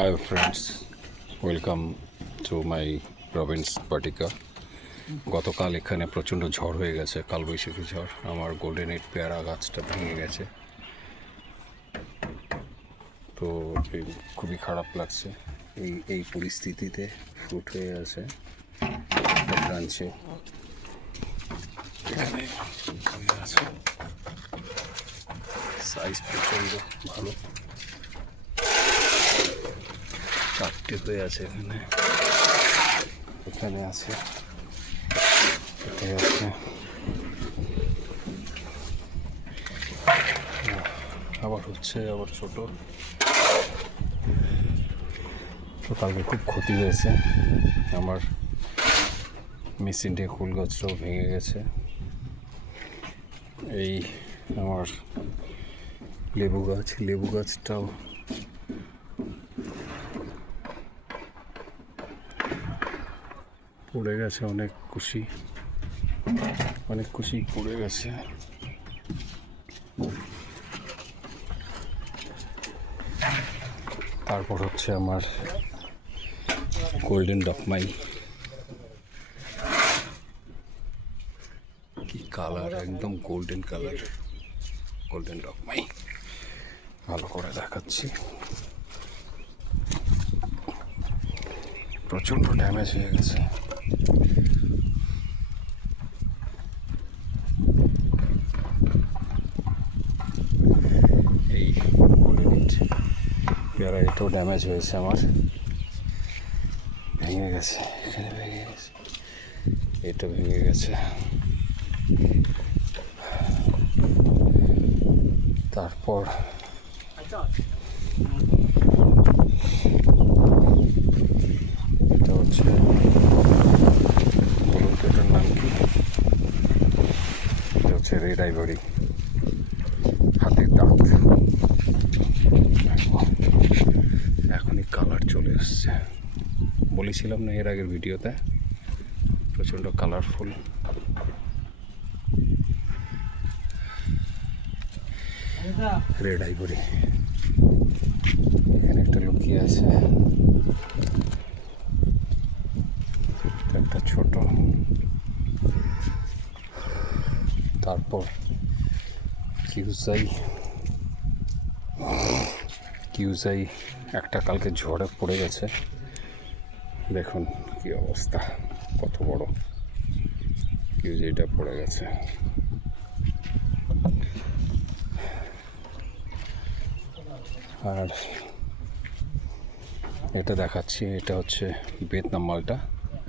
Hi friends, welcome to my Province Vatika. গতকাল এখানে প্রচণ্ড ঝড় হয়ে গেছে, কালবৈশাখী ঝড়। আমার গোল্ডেন এইট পেয়ারা গাছটা ভেঙে গেছে, তো খুবই খারাপ লাগছে। এই পরিস্থিতিতে ফ্রুট হয়ে আছে ব্রাঞ্চে, এখানে হয়ে আছে, সাইজ প্রচণ্ড ভালো, চারটে হয়ে আছে এখানে, এখানে আছে, এটাই আছে, আবার হচ্ছে, আবার ছোট। তো কালকে খুব ক্ষতি হয়েছে, আমার মিস ইন্ডিয়া কুল গাছটাও ভেঙে গেছে। এই আমার লেবু গাছটাও পড়ে গেছে, অনেক কুশি পড়ে গেছে। তারপর হচ্ছে আমার গোল্ডেন ডকমাই, কি কালার, একদম গোল্ডেন কালার, গোল্ডেন ডকমাই। ভালো করে দেখাচ্ছি, প্রচণ্ড ড্যামেজ হয়ে গেছে। এই পেয়ারা এটাও ড্যামেজ হয়েছে, আমার ভেঙে গেছে, এখানে ভেঙে গেছে, এটা ভেঙে গেছে। তারপর এটা হচ্ছে, বলুন তো এটার নাম কি, এটা হচ্ছে রেড আইভরি, হাতের দাঁত। এখনই কালার চলে এসছে, বলেছিলাম না এর আগের ভিডিওতে, প্রচণ্ড কালারফুল। রেড আইভরি, এখানে একটা লুকিয়ে আছে, একটা ছোট। তারপর কিউজাই একটা কালকে ঝড়ে পড়ে গেছে, দেখুন কি অবস্থা, কত বড় কিউজাইটা পড়ে গেছে। আর এটা দেখাচ্ছি, এটা হচ্ছে ভিয়েতনাম মালটা,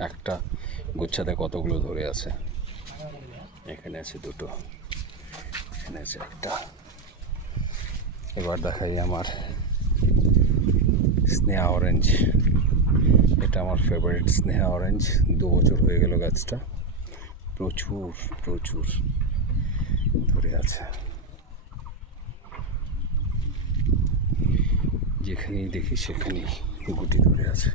একটা গুচ্ছাতে কতগুলো ধরে আছে, এখানে আছে দুটো, এখানে আছে একটা। এবার দেখাই আমার স্নেহা অরেঞ্জ, এটা আমার ফেভারিট স্নেহা অরেঞ্জ। 2 বছর হয়ে গেল গাছটা, প্রচুর ধরে আছে, যেখানেই দেখি সেখানেই গুটি ধরে আছে।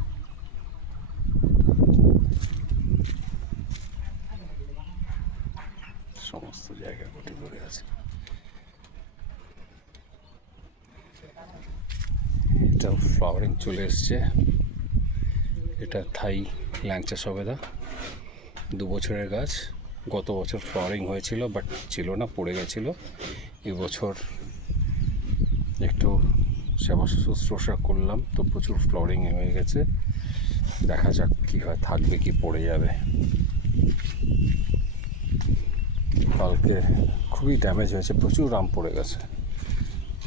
সমস্ত জায়গায় গুটি ধরে আছে। এটাও ফ্লাওয়ারিং চলে এসছে, এটা থাই ল্যাংচা সবেদা, 2 বছরের গাছ। গত বছর ফ্লাওয়ারিং হয়েছিল, বাট ছিল না, পড়ে গেছিলো। এবছর একটু সেবা শুশ্রূষা করলাম, তো প্রচুর ফ্লাওয়ারিং হয়ে গেছে। দেখা যাক কী হয়, থাকবে কি পড়ে যাবে। কালকে খুবই ড্যামেজ হয়েছে, প্রচুর আম পড়ে গেছে।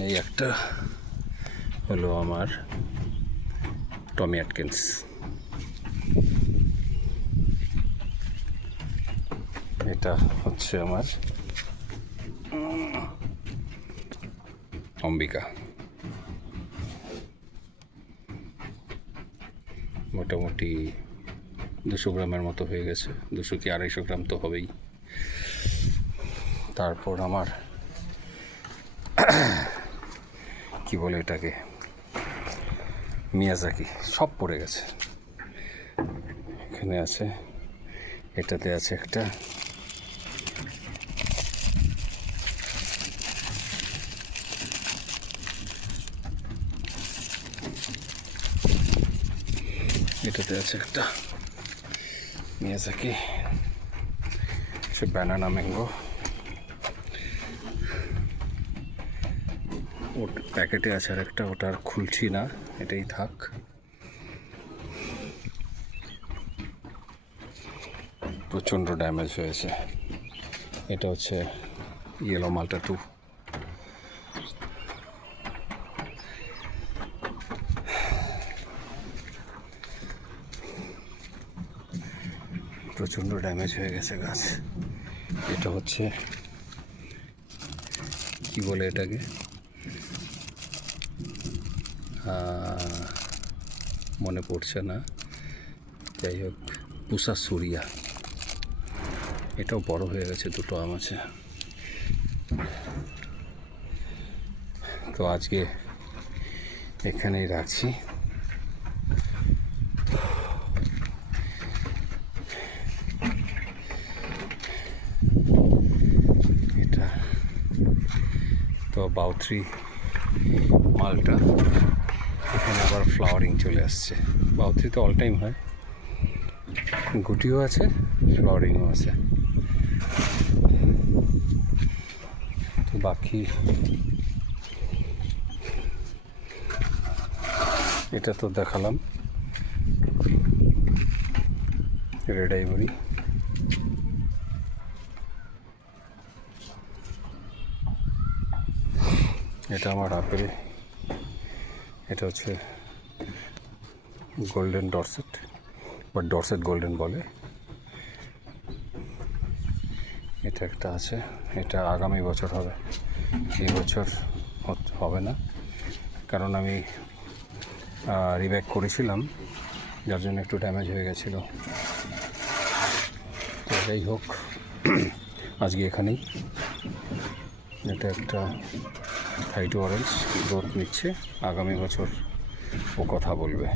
এই একটা হলো আমার টমি অ্যাটকিন্স, এটা হচ্ছে আমার অম্বিকা, মোটামুটি 200 গ্রামের মতো হয়ে গেছে, 200 কি 250 গ্রাম তো হবেই। তারপর আমার কি বলে এটাকে, মিয়াজাকি, সব পড়ে গেছে। এখানে আছে, এটাতে আছে একটা, এটাতে আছে একটা মিয়াজাকি, সে ব্যানানা ম্যাঙ্গো। ওর প্যাকেটে আছে আর একটা, ওটা আর খুলছি না, এটাই থাক। প্রচণ্ড ড্যামেজ হয়েছে। এটা হচ্ছে ইয়েলো মাল্টা 2। প্রচণ্ড ড্যামেজ হয়ে গেছে গাছ। এটা হচ্ছে কি বলে এটাকে, মনে পড়ছে না, যাই হোক পুষা সুরিয়া। এটাও বড় হয়ে গেছে, দুটো আম আছে। তো আজকে এখানেই রাখছি। এটা তো বাউথ্রি মালটা, এখানে আবার ফ্লাওয়ারিং চলে আসছে। বাউথ্রি তো অল টাইম হয়, গুটিও আছে, ফ্লাওয়ারিংও আছে। তো বাকি এটা তো দেখালাম, রেড আইভরি। এটা আমার আপেল, এটা হচ্ছে গোল্ডেন ডরসেট, বা ডরসেট গোল্ডেন বলে। এটা একটা আছে, এটা আগামী বছর হবে, এই বছর হবে না, কারণ আমি রিব্যাক করেছিলাম, যার জন্য একটু ড্যামেজ হয়ে গেছিলো। তো যাই হোক, আজকে এখানেই। এটা একটা থাই টু অরেঞ্জ গ্রোথ নিচ্ছে, আগামী বছর ও কথা বলবে।